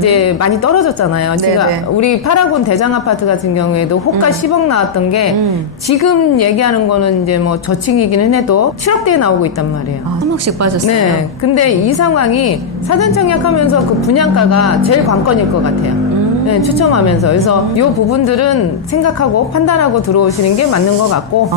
이제 많이 떨어졌잖아요. 네네. 지금 우리 파라곤 대장 아파트 같은 경우에도 호가 10억 나왔던 게 지금 얘기하는 거는 이제 뭐 저층이기는 해도 7억대에 나오고 있단 말이에요. 아, 3억씩 빠졌어요. 네. 근데 이 상황이 사전 청약하면서 그 분양가가 제일 관건일 것 같아요. 네, 추첨하면서. 그래서 이 부분들은 생각하고 판단하고 들어오시는 게 맞는 것 같고.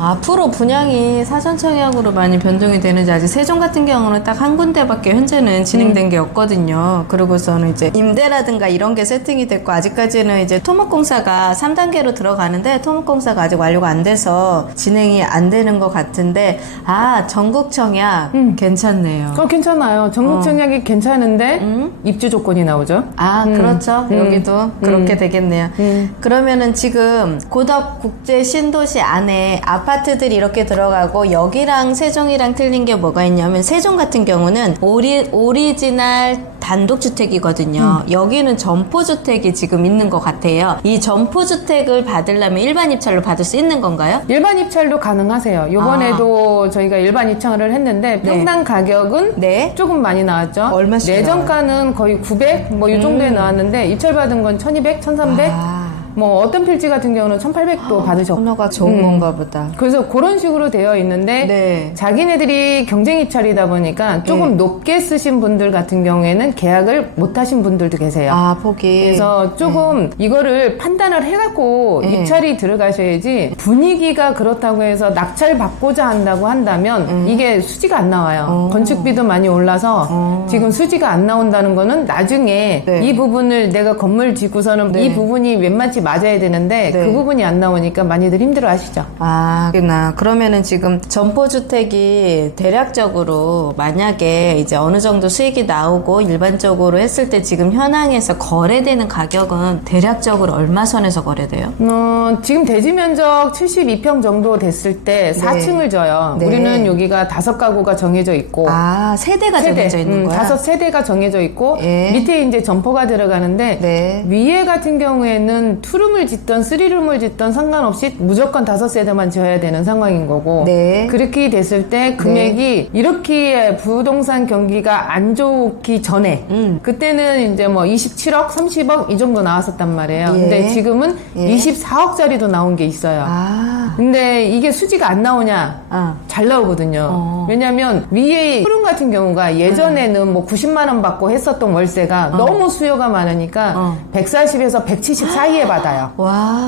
앞으로 분양이 사전 청약으로 많이 변동이 되는지 아직 세종 같은 경우는 딱 한 군데밖에 현재는 진행된 게 없거든요. 그리고서는 이제 임대라든가 이런 게 세팅이 됐고 아직까지는 이제 토목공사가 3단계로 들어가는데 토목공사가 아직 완료가 안 돼서 진행이 안 되는 것 같은데 전국 청약 괜찮네요. 괜찮아요. 전국 청약이 괜찮은데 입주 조건이 나오죠. 그렇죠. 여기도 그렇게 되겠네요. 그러면은 지금 고덕 국제 신도시 안에 아파트들이 이렇게 들어가고 여기랑 세종이랑 틀린 게 뭐가 있냐면 세종 같은 경우는 오리지널 단독주택이거든요. 여기는 점포주택이 지금 있는 것 같아요. 이 점포주택을 받으려면 일반 입찰로 받을 수 있는 건가요? 일반 입찰도 가능하세요. 이번에도 저희가 일반 입찰을 했는데 평당 가격은 조금 많이 나왔죠. 얼마씩 내정가는 거의 900 뭐 이 정도에 나왔는데 입찰 받은 건 1200, 1300 뭐 어떤 필지 같은 경우는 1800도 받으셨고 코너가 좋은 건가 보다. 그래서 그런 식으로 되어 있는데 자기네들이 경쟁 입찰이다 보니까 조금 높게 쓰신 분들 같은 경우에는 계약을 못 하신 분들도 계세요. 포기. 그래서 조금 이거를 판단을 해갖고 입찰이 들어가셔야지 분위기가 그렇다고 해서 낙찰 받고자 한다고 한다면 이게 수지가 안 나와요. 건축비도 많이 올라서 지금 수지가 안 나온다는 거는 나중에 이 부분을 내가 건물 짓고서는 이 부분이 웬만치 맞아야 되는데 그 부분이 안 나오니까 많이들 힘들어 하시죠. 그러면은 지금 점포주택이 대략적으로 만약에 이제 어느 정도 수익이 나오고 일반적으로 했을 때 지금 현황에서 거래되는 가격은 대략적으로 얼마 선에서 거래돼요? 지금 대지 면적 72평 정도 됐을 때 4층을 줘요. 우리는 여기가 5가구가 정해져 있고 세대가 정해져 있는 거야? 5세대가 정해져 있고 밑에 이제 점포가 들어가는데 위에 같은 경우에는 투룸을 짓던 쓰리룸을 짓던 상관없이 무조건 5세대만 지어야 되는 상황인 거고 그렇게 됐을 때 금액이 이렇게 부동산 경기가 안 좋기 전에 그때는 이제 뭐 27억, 30억 이 정도 나왔었단 말이에요. 근데 지금은 24억짜리도 나온 게 있어요. 근데 이게 수지가 안 나오냐? 잘 나오거든요. 왜냐면 위에 투룸 같은 경우가 예전에는 뭐 90만 원 받고 했었던 월세가 너무 수요가 많으니까 140에서 170 사이에 받아요.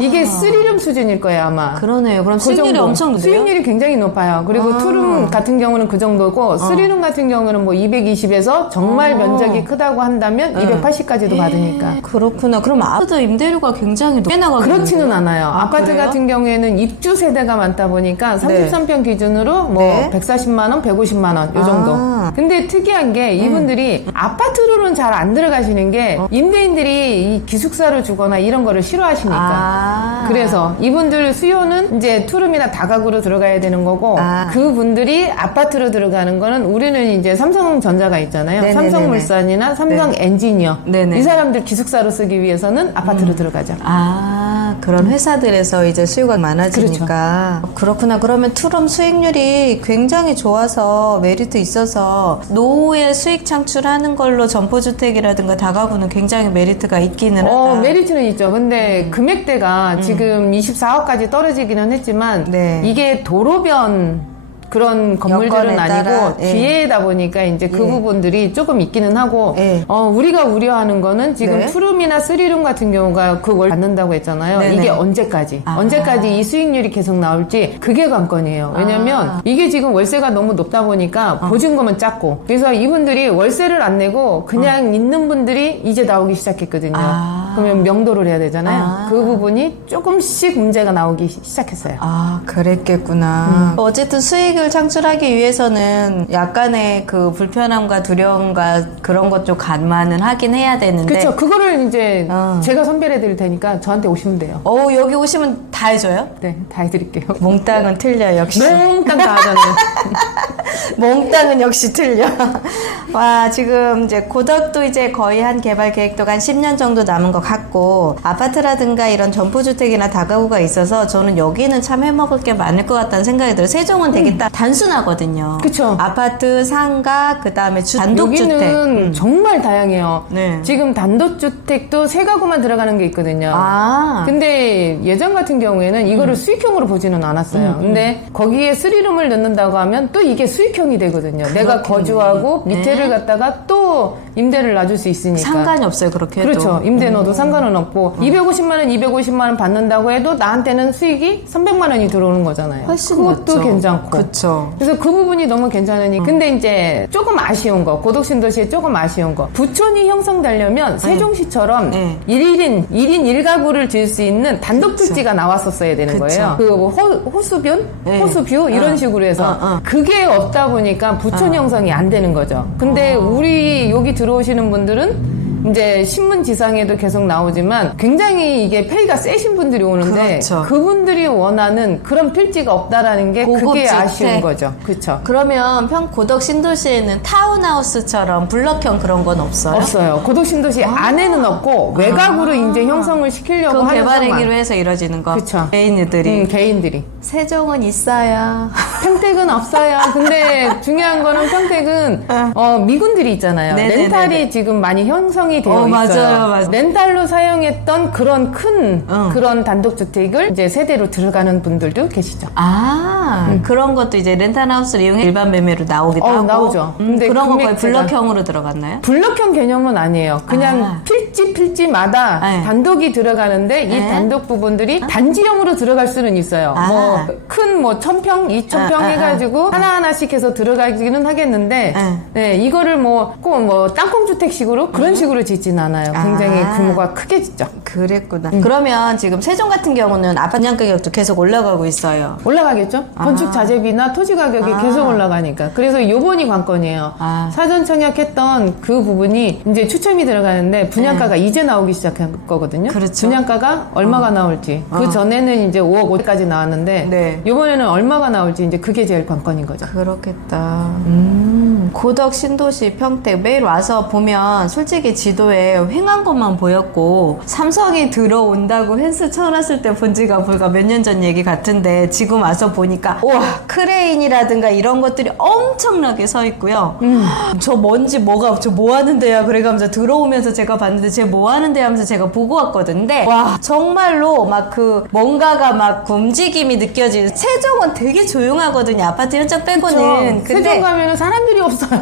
이게 쓰리룸 수준일 거예요 아마. 그러네요. 그럼 수익률이 엄청 높네요. 수익률이 굉장히 높아요. 그리고 투룸 같은 경우는 그 정도고 쓰리룸 같은 경우는 뭐 220에서 정말 면적이 크다고 한다면 280까지도 받으니까. 그렇구나. 그럼 아파트 임대료가 굉장히 높게 나가겠네요. 그렇지는 않아요. 아파트 그래요? 같은 경우에는 입주 세대가 많다 보니까 33평 기준으로 뭐 140만 원, 150만 원 요 정도. 근데 특이한 게 이분들이 아파트로는 잘 안 들어가시는 게 임대인들이 이 기숙사를 주거나 이런 거를 싫어하시니까. 그래서 이분들 수요는 이제 투룸이나 다가구로 들어가야 되는 거고 그분들이 아파트로 들어가는 거는 우리는 이제 삼성전자가 있잖아요. 삼성물산이나 삼성 엔지니어 이 사람들 기숙사로 쓰기 위해서는 아파트로 들어가죠. 그런 회사들에서 이제 수요가 많아지니까. 그렇구나. 그러면 투룸 수익률이 굉장히 좋아서 메리트 있어서 노후에 수익 창출하는 걸로 점포주택이라든가 다가구는 굉장히 메리트가 있기는 하다. 메리트는 있죠. 근데 금액대가 지금 24억까지 떨어지기는 했지만 이게 도로변 그런 건물들은 아니고 뒤에다 보니까 이제 그 부분들이 조금 있기는 하고 우리가 우려하는 거는 지금 투룸이나 쓰리룸 같은 경우가 그 월 받는다고 했잖아요. 이게 언제까지 이 수익률이 계속 나올지 그게 관건이에요. 왜냐면 이게 지금 월세가 너무 높다 보니까 보증금은 작고 그래서 이분들이 월세를 안 내고 그냥 있는 분들이 이제 나오기 시작했거든요. 그러면 명도를 해야 되잖아요. 그 부분이 조금씩 문제가 나오기 시작했어요. 그랬겠구나. 어쨌든 수익을 창출하기 위해서는 약간의 그 불편함과 두려움과 그런 것 좀 감안은 하긴 해야 되는데. 그렇죠. 그거를 이제 제가 선별해 드릴 테니까 저한테 오시면 돼요. 여기 오시면 다 해줘요? 네, 다 해드릴게요. 몽땅은 틀려 역시. 몽땅 다 하잖아요. 몽땅은 역시 틀려. 지금 이제 고덕도 이제 거의 한 개발 계획도가 한 10년 정도 남은 것 것 같고, 아파트라든가 이런 점포주택이나 다가구가 있어서 저는 여기는 참 해먹을 게 많을 것 같다는 생각이 들어요. 세종은 되게 단순하거든요. 그쵸. 아파트, 상가, 그 다음에 단독주택. 여기는 정말 다양해요. 네. 지금 단독주택도 세 가구만 들어가는 게 있거든요. 근데 예전 같은 경우에는 이거를 수익형으로 보지는 않았어요. 근데 거기에 스리룸을 넣는다고 하면 또 이게 수익형이 되거든요. 내가 거주하고 밑에를 갖다가 또 임대를 놔줄 수 있으니까. 상관이 없어요, 그렇게 해도. 그렇죠. 임대 넣어도 상관은 없고 250만 원, 250만 원 받는다고 해도 나한테는 수익이 300만 원이 들어오는 거잖아요. 훨씬 그것도 낫죠. 괜찮고. 그쵸. 그래서 그 부분이 너무 괜찮으니. 근데 이제 조금 아쉬운 거, 고덕신도시에 조금 아쉬운 거. 부촌이 형성되려면 세종시처럼 1인 1가구를 지을 수 있는 단독주택지가 나왔었어야 되는 거예요. 그 뭐 호수변? 호수뷰? 이런 식으로 해서. 그게 없다 보니까 부촌 형성이 안 되는 거죠. 근데 우리 여기 들어오시는 분들은 이제 신문지상에도 계속 나오지만 굉장히 이게 페이가 세신 분들이 오는데 그렇죠. 그분들이 원하는 그런 필지가 없다라는 게 그게 고급주택. 아쉬운 거죠. 그렇죠. 그러면 고덕 신도시에는 타운하우스처럼 블럭형 그런 건 없어요? 없어요. 고덕신도시 안에는 없고 외곽으로 이제 형성을 시키려고 그 하는 개발행위로 해서 이루어지는 거. 그쵸. 개인들이. 개인들이. 세종은 있어요. 평택은 없어요. 근데 중요한 거는 평택은 미군들이 있잖아요. 네네네네. 렌탈이 지금 많이 형성이 되어 있어요. 맞아요. 렌탈로 사용했던 그런 큰 그런 단독주택을 이제 세대로 들어가는 분들도 계시죠. 그런 것도 이제 렌탈하우스를 이용해 일반 매매로 나오기도 하고. 나오죠. 근데 그런 거 거의 금액대가- 블럭형으로 들어갔나요? 블럭형 개념은 아니에요. 그냥 필지마다 네. 단독이 들어가는데 이 단독 부분들이 단지형으로 들어갈 수는 있어요. 뭐 큰 1000평, 2000평 해가지고 하나하나씩 해서 들어가기는 하겠는데 네, 이거를 꼭 땅콩주택식으로 그런 식으로 짓진 않아요. 굉장히 규모가 크게 짓죠. 그랬구나. 그러면 지금 세종 같은 경우는 아파트 분양 가격도 계속 올라가고 있어요. 올라가겠죠? 건축 자재비나 토지 가격이 계속 올라가니까. 그래서 요번이 관건이에요. 사전 청약했던 그 부분이 이제 추첨이 들어가는데 분양가가 이제 나오기 시작한 거거든요. 그렇죠. 분양가가 얼마가 나올지. 그 전에는 이제 5억 5천까지 나왔는데 네. 요번에는 얼마가 나올지 이제 그게 제일 관건인 거죠. 그렇겠다. 고덕 신도시 평택 매일 와서 보면 솔직히 지도에 횡한 것만 보였고 삼성이 들어온다고 헬스 쳐놨을 때 본 지가 불과 몇 년 전 얘기 같은데 지금 와서 보니까 와 크레인이라든가 이런 것들이 엄청나게 서 있고요. 저 뭔지 저 뭐 하는 데야 그래가면서 들어오면서 제가 봤는데 쟤 뭐 하는 데야 하면서 제가 보고 왔거든요. 근데 와 정말로 막 그 뭔가가 막 움직임이 느껴지는. 세종은 되게 조용하거든요. 아파트 현장 빼고는. 세종 가면은 사람들이 없어요.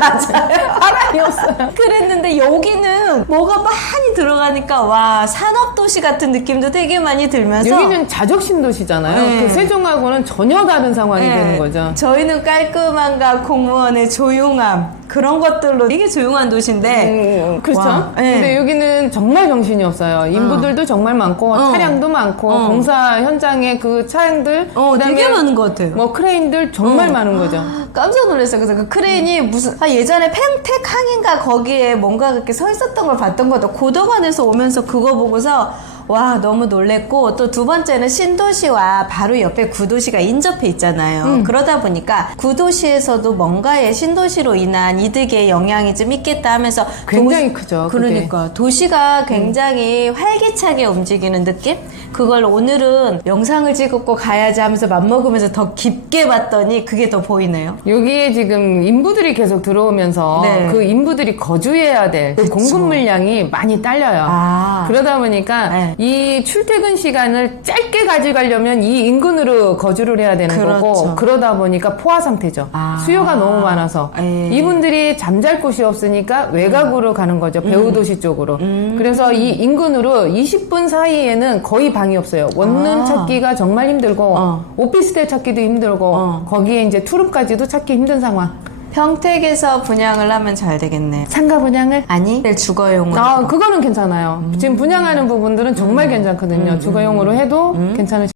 맞아요. 사람이 없어요. 그랬는데 여기는 뭐가 많이 들어가니까 와 산업도시 같은 느낌도 되게 많이 들면서 여기는 자적신도시잖아요. 네. 그 세종하고는 전혀 다른 상황이 되는 거죠. 저희는 깔끔함과 공무원의 조용함 그런 것들로 되게 조용한 도시인데 그렇죠. 와, 네. 근데 여기는 정말 정신이 없어요. 인부들도 정말 많고 차량도 많고 공사 현장에 그 차량들 그다음에 되게 많은 것 같아요. 뭐 크레인들 정말 많은 거죠. 깜짝 놀랐어요. 그래서 그 크레인이 무슨 예전에 평택 항인가 거기에 뭔가 그렇게 서 있었던 걸 봤던 거죠. 고덕안에서 오면서 그거 보고서 와 너무 놀랬고 또 두 번째는 신도시와 바로 옆에 구도시가 인접해 있잖아요. 그러다 보니까 구도시에서도 뭔가의 신도시로 인한 이득의 영향이 좀 있겠다 하면서 굉장히 크죠. 그게. 그러니까 도시가 굉장히 활기차게 움직이는 느낌? 그걸 오늘은 영상을 찍고 가야지 하면서 맘먹으면서 더 깊게 봤더니 그게 더 보이네요. 여기에 지금 인부들이 계속 들어오면서 네. 그 인부들이 거주해야 될 그 공급 물량이 많이 딸려요. 그러다 보니까 네. 이 출퇴근 시간을 짧게 가져가려면 이 인근으로 거주를 해야 되는 그렇죠. 거고 그러다 보니까 포화 상태죠. 수요가 너무 많아서 이분들이 잠잘 곳이 없으니까 외곽으로 가는 거죠. 배우도시 쪽으로. 그래서 이 인근으로 20분 사이에는 거의 방이 없어요. 원룸 찾기가 정말 힘들고 오피스텔 찾기도 힘들고 거기에 이제 투룸까지도 찾기 힘든 상황. 평택에서 분양을 하면 잘 되겠네. 상가 분양을? 아니, 주거용으로. 그거는 괜찮아요. 지금 분양하는 부분들은 정말 괜찮거든요. 주거용으로 해도 괜찮으시